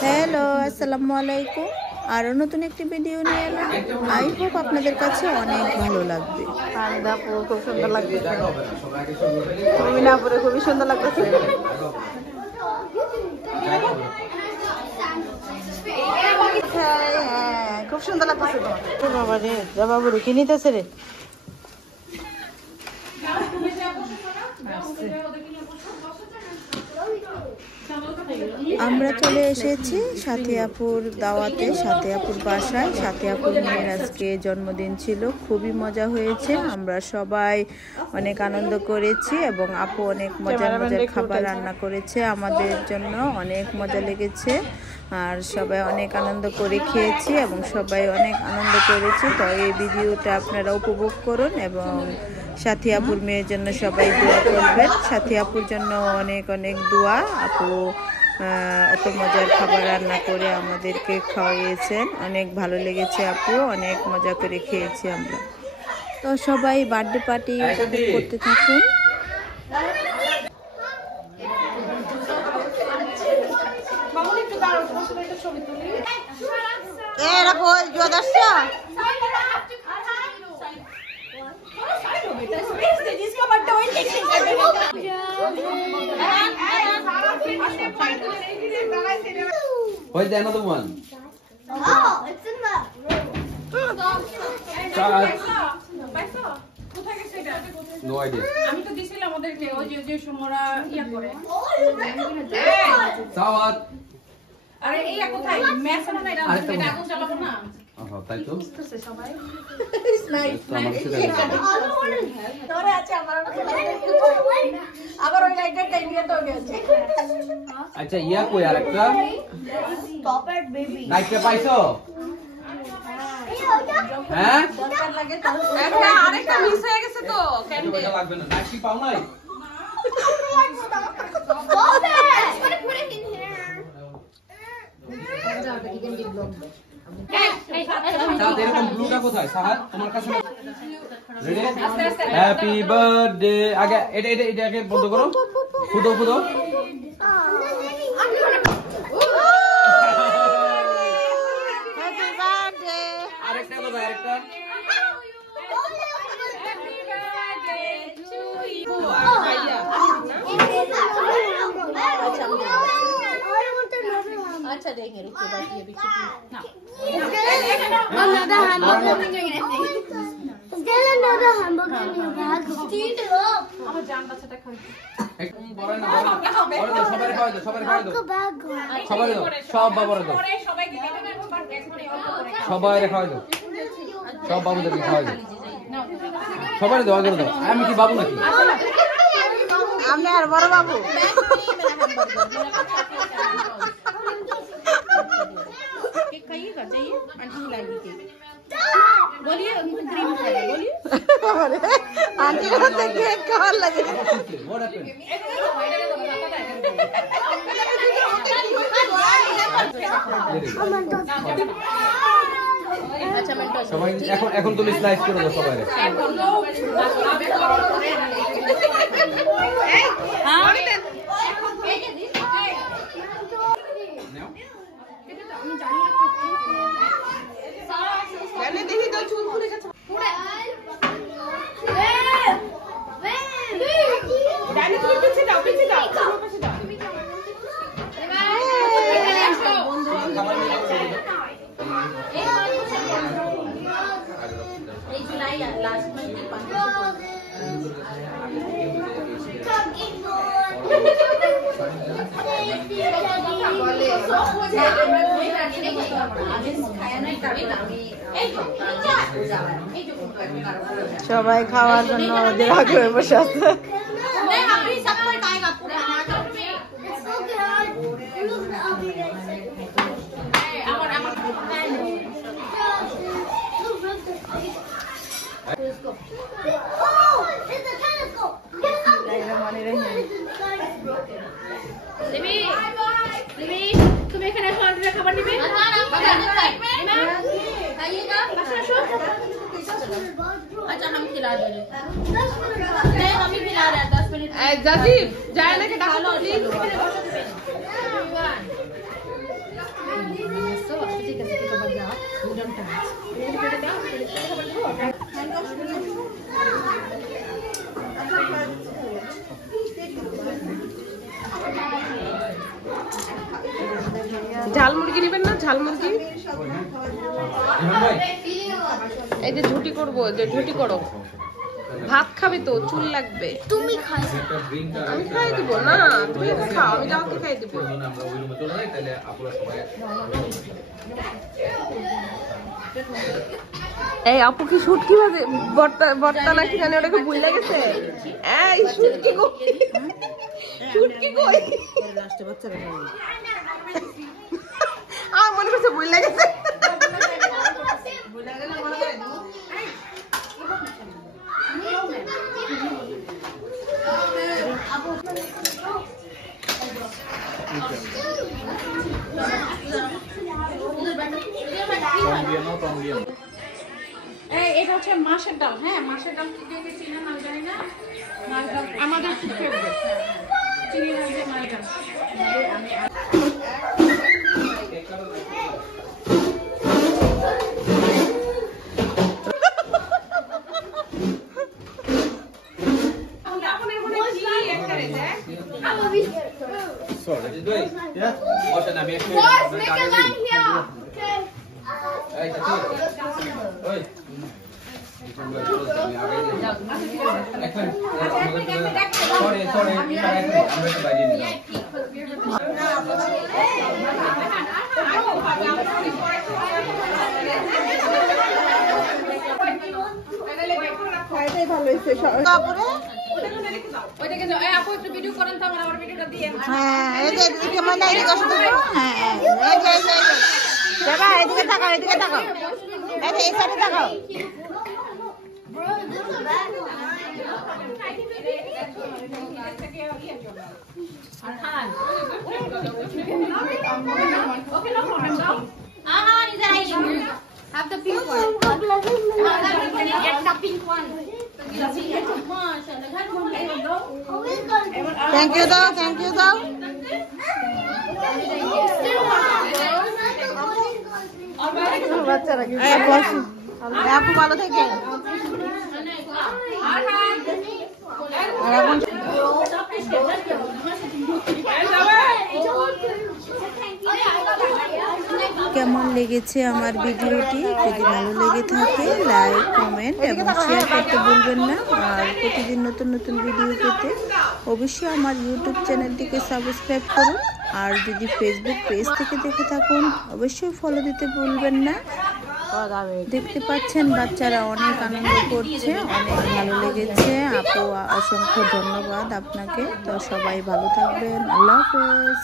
Hello, আসসালামু আলাইকুম। আরও নতুন একটি ভিডিও নিয়ে এলাম। আই হোপ আপনাদের কাছে অনেক ভালো লাগবে। খুব সুন্দর লাগতেছে, খুবই সুন্দর লাগতেছে। খুব সুন্দর লাগতেছে তো বাবা রে, বাবু রে কি নিতেছে রে। আমরা চলে এসেছি সাথী আপুর দাওয়াতে, সাথী আপুর বাসায়। সাথী আপুর মেয়ের আজকে জন্মদিন ছিল, খুবই মজা হয়েছে। আমরা সবাই অনেক আনন্দ করেছি এবং আপু অনেক মজার মজার খাবার রান্না করেছে আমাদের জন্য, অনেক মজা লেগেছে। আর সবাই অনেক আনন্দ করে খেয়েছি এবং সবাই অনেক আনন্দ করেছি। তো এই ভিডিওটা আপনারা উপভোগ করুন এবং সাথী আপুর মেয়ের জন্য সবাই দোয়া করবেন। সাথী আপুর জন্য অনেক অনেক দোয়া। আপু এত মজার খাবার রান্না করে আমাদেরকে খাওয়াইয়েছেন, অনেক ভালো লেগেছে। আপু অনেক মজা করে খেয়েছি আমরা। তো সবাই বার্থডে পার্টি করতে থাকুন। Where's the another one? Oh, it's in the No idea. আমি তো দিছিলাম ওদেরকে ওই যে সময়রা ইয়া করে Sawat. আরে এই কোথায় ম্যাচ না এটা এটা আগুন জ্বালাবো না তাই তো বুঝতেছে সবাই আবার ওই লাইটটা টাইম দিয়ে তো গেছে। আচ্ছা ইয়া কই আরেকটা stop it, baby. লাইটটা পাইছো হ্যাঁ একটা আরেকটা মিস হয়ে গেছে তো ক্যান্ডি এটা লাগবে না লাইট কি পাও নাই Stop it! I'm gonna put it in here. Sahad এরকম ব্লুটা কোথায় সাহাদ তোমার কাছে রেডি হ্যাপি বার্থডে আগে এটাকে বন্ধ করো ফুদো ফুদো হ্যাপি বার্থডে। আরেকটা কোথায় আরেকটা আচ্ছা দেখে রুকো বাকিয়ে বিক্রি না। Another hamburger. Is there another hamburger in your bag? Eat it up. আমার জান বাচ্চাটা খাই একটু বড় না বড় দাও সবাই খাওয়াই দাও সবাই খাওয়াই দাও Go back. সবাই দাও সব বাবারে দাও পরে সবাইকে দিতে হবে বাট এখনই অল্প করে সবাই খাওয়াই দাও সব বাবুদেরকে খাওয়াই দাও সবাই দাও আগে দাও আমি কি বাবু নাকি আমি আর বড় বাবু केक खाइएगा चाहिए आंटी लाएगी केक बोलिए उनको क्रीम खाइए बोलिए आंटी को तो केक कहाँ लगे What happened? अच्छा मैं टच সবাই এখন তুমি স্লাইস করে দাও সবাই देखी तो चूल पूरे का डाली तुम पीछे जाओ पीछे जाओ पीछे जाओ এই জুলাই লাস্ট সবাই খাওয়ার জন্য ওদের আগে বসে আছে। তুমি এখানে খাবার নিবে अच्छा हम खिला दे रहे नहीं हम ही खिला रहे हैं 10 मिनट जाजी जाए लेके डालो प्लीज উড়নটা পেটে দাও ঝাল মুরগি নেবেন না? ঝাল মুরগি এই যে ঝুটি করবো, যে ঝুটি করো। ভাত খাবে তো, চুল লাগবে। তুমি খাই আমি খাই দিব না, তুমি খাও, আমি কাউকে খাই দিব। এই আপু কি শুটকি ভাজে বর্তা নাকি জানি, ওটাকে ভুলে গেছে। এই শুটকি কই, শুটকি কই? আমার মনে করছে ভুলে গেছে। এটা হচ্ছে মাছের ডাল। হ্যাঁ, মাছের ডাল কি দিয়ে চিনি না জানি না, মাছ ডাল আমাদের খুব ফেভারিট। চিনি না যে মাছ ডাল Have the pink one. The pink one. Thank you দাও, থ্যাংক ইউ দাও। বাচ্চারা আপু ভালো থেকে কেমন লেগেছে আমার ভিডিওটি? যদি ভালো লেগে থাকে লাইক, কমেন্ট এবং শেয়ার করতে ভুলবেন না। আর প্রতিদিন নতুন নতুন ভিডিও পেতে অবশ্যই আমার ইউটিউব চ্যানেলটিকে সাবস্ক্রাইব করুন। আর যদি ফেসবুক পেজ থেকে দেখে থাকুন অবশ্যই ফলো দিতে ভুলবেন না। দেখতে পাচ্ছেন বাচ্চারা অনেক আনন্দ করছে, অনেক ভালো লেগেছে। আপু অসংখ্য ধন্যবাদ আপনাকে। তো সবাই ভালো থাকবেন, আল্লাহ হাফেজ।